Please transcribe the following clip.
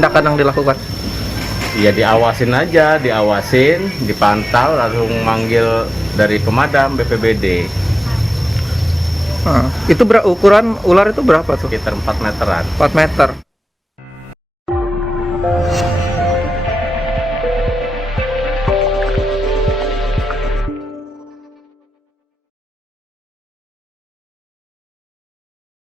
tindakan yang dilakukan? Ya diawasin aja, dipantau, lalu manggil dari pemadam BPBD. Itu ukuran ular itu berapa tuh? Sekitar 4 meteran. 4 meter.